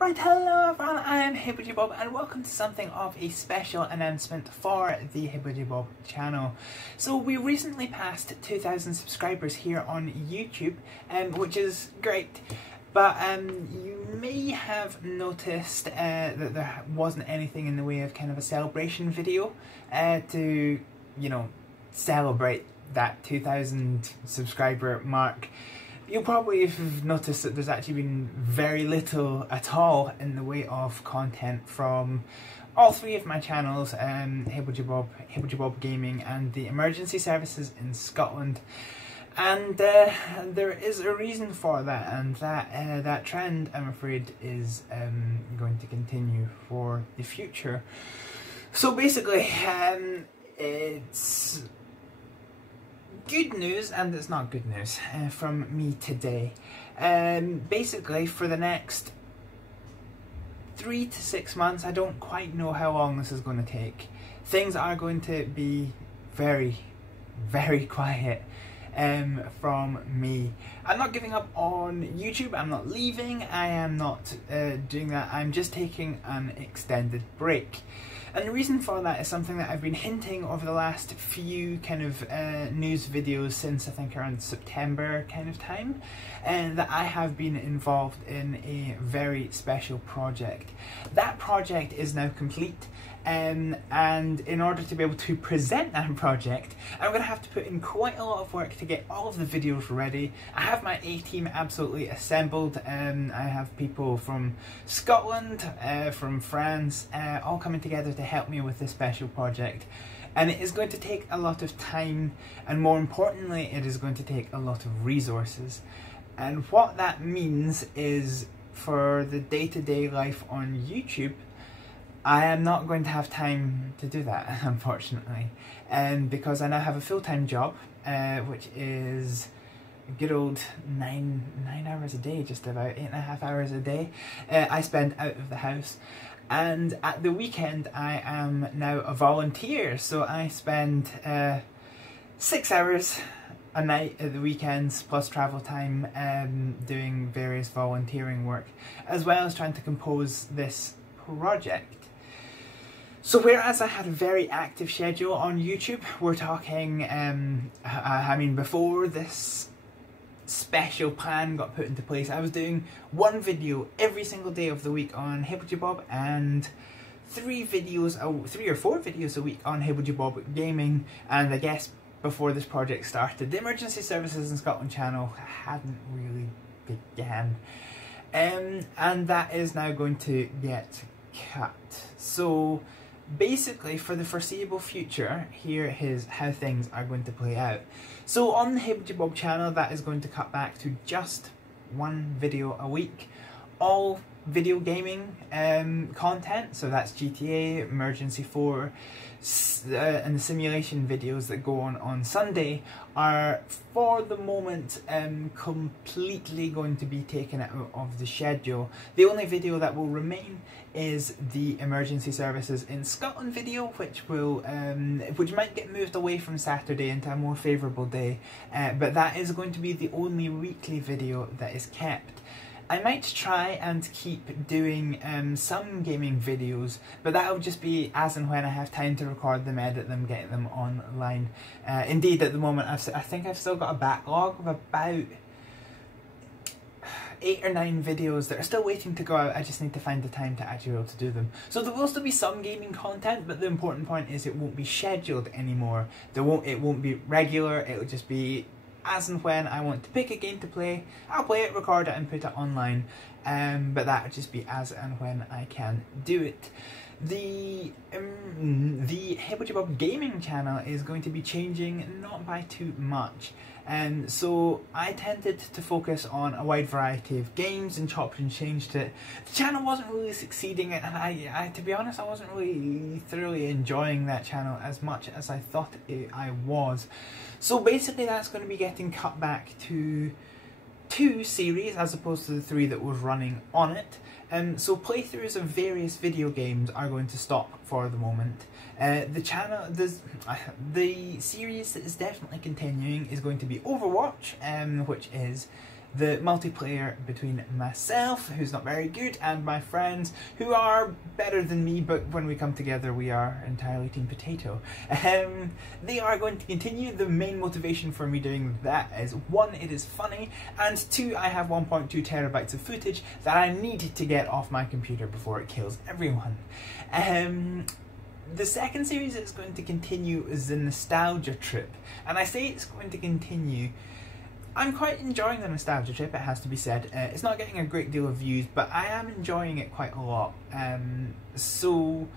Right, hello everyone, I am Hibblejaybob and welcome to something of a special announcement for the Hibblejaybob channel. So we recently passed 2,000 subscribers here on YouTube, which is great. But you may have noticed that there wasn't anything in the way of kind of a celebration video to, you know, celebrate that 2,000 subscriber mark. You'll probably have noticed that there's actually been very little at all in the way of content from all three of my channels, Hibblejaybob Gaming and the Emergency Services in Scotland. And there is a reason for that, and that trend, I'm afraid, is going to continue for the future. So basically, it's good news and it's not good news from me today. Basically, for the next 3 to 6 months, I don't quite know how long this is going to take, things are going to be very, very quiet from me. I'm not giving up on YouTube, I'm not leaving, I am not doing that, I'm just taking an extended break. And the reason for that is something that I've been hinting over the last few kind of news videos since I think around September kind of time, and that I have been involved in a very special project. That project is now complete, and in order to be able to present that project, I'm going to have to put in quite a lot of work to get all of the videos ready. I have my A-team absolutely assembled, I have people from Scotland, from France, all coming together to help me with this special project. And it is going to take a lot of time, and more importantly, it is going to take a lot of resources. And what that means is, for the day-to-day life on YouTube, I am not going to have time to do that, unfortunately, because I now have a full-time job, which is a good old 9 hours a day, just about 8.5 hours a day I spend out of the house. And at the weekend I am now a volunteer, so I spend 6 hours a night at the weekends plus travel time doing various volunteering work, as well as trying to compose this project. So whereas I had a very active schedule on YouTube, we're talking, I mean, before this special plan got put into place, I was doing one video every single day of the week on Hibblejaybob and 3 or 4 videos a week on Hibblejaybob Gaming. And I guess before this project started, the Emergency Services in Scotland channel hadn't really began, and that is now going to get cut. So basically, for the foreseeable future, here is how things are going to play out. So on the Hibblejaybob channel, that is going to cut back to just 1 video a week. All video gaming content, so that's GTA, Emergency 4, and the simulation videos that go on Sunday, are for the moment completely going to be taken out of the schedule. The only video that will remain is the Emergency Services in Scotland video, which will which might get moved away from Saturday into a more favourable day, but that is going to be the only weekly video that is kept. I might try and keep doing some gaming videos, but that'll just be as and when I have time to record them, edit them, get them online. Indeed, at the moment, I think I've still got a backlog of about 8 or 9 videos that are still waiting to go out. I just need to find the time to actually be able to do them. So there will still be some gaming content, but the important point is it won't be scheduled anymore. It won't be regular, it'll just be as and when I want to pick a game to play, I'll play it, record it and put it online, but that'll just be as and when I can do it. The Hibblejaybob Gaming channel is going to be changing, not by too much. So I tended to focus on a wide variety of games and chopped and changed it. The channel wasn't really succeeding, and I to be honest, I wasn't really thoroughly enjoying that channel as much as I thought I was. So basically that's going to be getting cut back to 2 series as opposed to the 3 that was running on it. So playthroughs of various video games are going to stop for the moment. The series that is definitely continuing is going to be Overwatch, which is the multiplayer between myself, who's not very good, and my friends, who are better than me, but when we come together we are entirely Team Potato. They are going to continue. The main motivation for me doing that is, one, it is funny, and two, I have 1.2 terabytes of footage that I need to get off my computer before it kills everyone. The second series that's going to continue is the nostalgia trip, and I say it's going to continue. I'm quite enjoying the nostalgia trip, it has to be said. It's not getting a great deal of views, but I am enjoying it quite a lot. So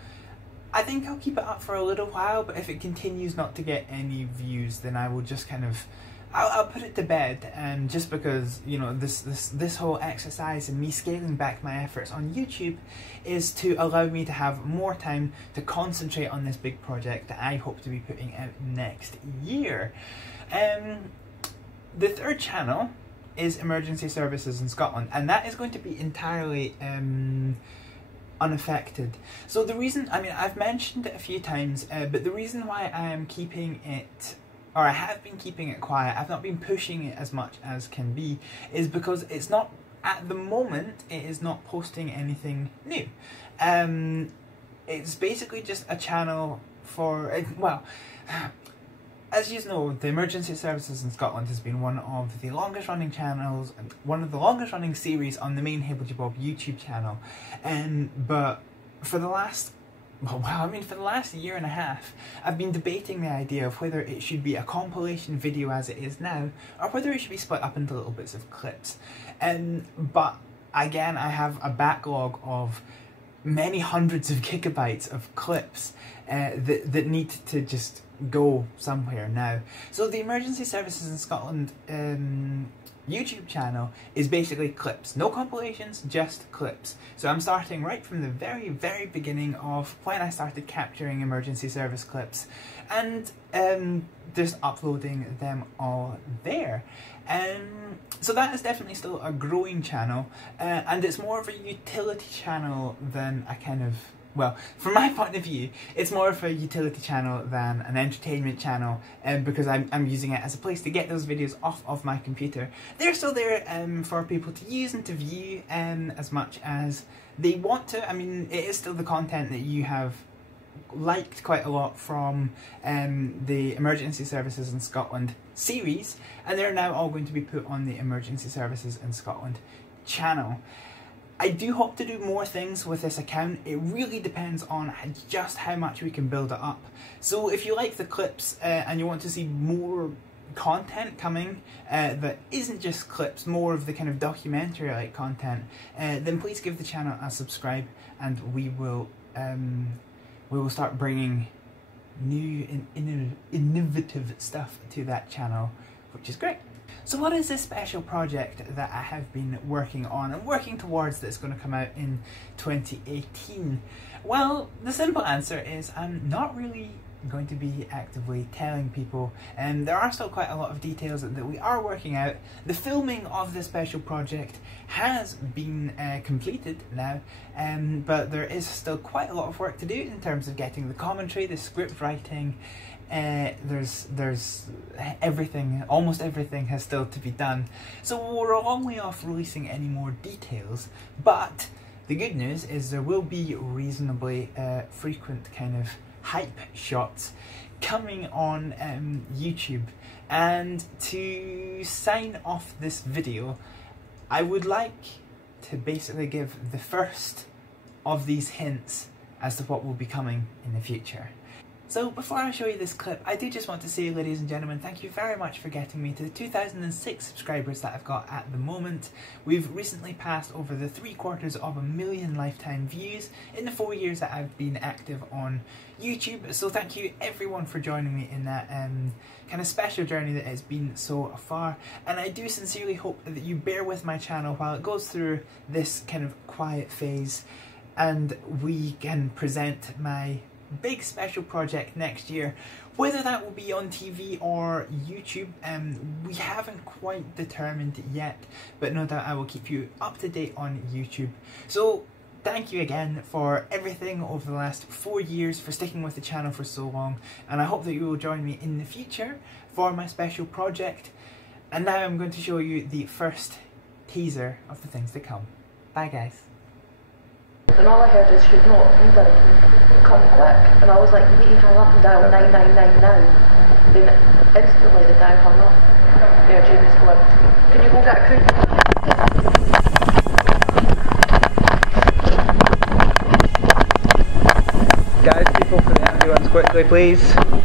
I think I'll keep it up for a little while, but if it continues not to get any views, then I will just kind of, I'll put it to bed, just because, you know, this whole exercise and me scaling back my efforts on YouTube is to allow me to have more time to concentrate on this big project that I hope to be putting out next year. The third channel is Emergency Services in Scotland, and that is going to be entirely unaffected. So the reason, I mean, I've mentioned it a few times, but the reason why I am keeping it, or I have been keeping it quiet, I've not been pushing it as much as can be, is because it's not, at the moment, it is not posting anything new. It's basically just a channel for, well, as you know, the Emergency Services in Scotland has been one of the longest running channels, and one of the longest running series on the main Hibblejaybob YouTube channel. But for the last, well, I mean, for the last year and a half, I've been debating the idea of whether it should be a compilation video as it is now, or whether it should be split up into little bits of clips. But again, I have a backlog of many hundreds of gigabytes of clips that need to just go somewhere now. So the Emergency Services in Scotland YouTube channel is basically clips. No compilations, just clips. So I'm starting right from the very, very beginning of when I started capturing emergency service clips, and just uploading them all there. So that is definitely still a growing channel, and it's more of a utility channel than a kind of, well, from my point of view, it's more of a utility channel than an entertainment channel, because I'm using it as a place to get those videos off of my computer. They're still there for people to use and to view as much as they want to. I mean, it is still the content that you have liked quite a lot from the Emergency Services in Scotland series, and they're now all going to be put on the Emergency Services in Scotland channel. I do hope to do more things with this account. It really depends on just how much we can build it up. So if you like the clips and you want to see more content coming that isn't just clips, more of the kind of documentary-like content, then please give the channel a subscribe, and we will start bringing new and innovative stuff to that channel, which is great. So what is this special project that I have been working on and working towards that's going to come out in 2018? Well, the simple answer is I'm not really going to be actively telling people, and there are still quite a lot of details that we are working out. The filming of this special project has been completed now, but there is still quite a lot of work to do in terms of getting the commentary, the script writing. There's everything, almost everything has still to be done. So we're a long way off releasing any more details, but the good news is there will be reasonably frequent kind of hype shots coming on YouTube. And to sign off this video, I would like to basically give the first of these hints as to what will be coming in the future. So before I show you this clip, I do just want to say, ladies and gentlemen, thank you very much for getting me to the 2006 subscribers that I've got at the moment. We've recently passed over the 750,000 lifetime views in the 4 years that I've been active on YouTube. So thank you everyone for joining me in that kind of special journey that it's been so far. And I do sincerely hope that you bear with my channel while it goes through this kind of quiet phase, and we can present my big special project next year. Whether that will be on TV or YouTube, we haven't quite determined yet, but no doubt I will keep you up to date on YouTube. So thank you again for everything over the last 4 years, for sticking with the channel for so long, and I hope that you will join me in the future for my special project. And now I'm going to show you the first teaser of the things to come. Bye guys. And all I heard is, should not be done, come quick. And I was like, you need to hang up and dial 999 now. Then instantly the guy hung up. Yeah, Jamie's going, can you go get a crew? Guys, people for the ambulance quickly please.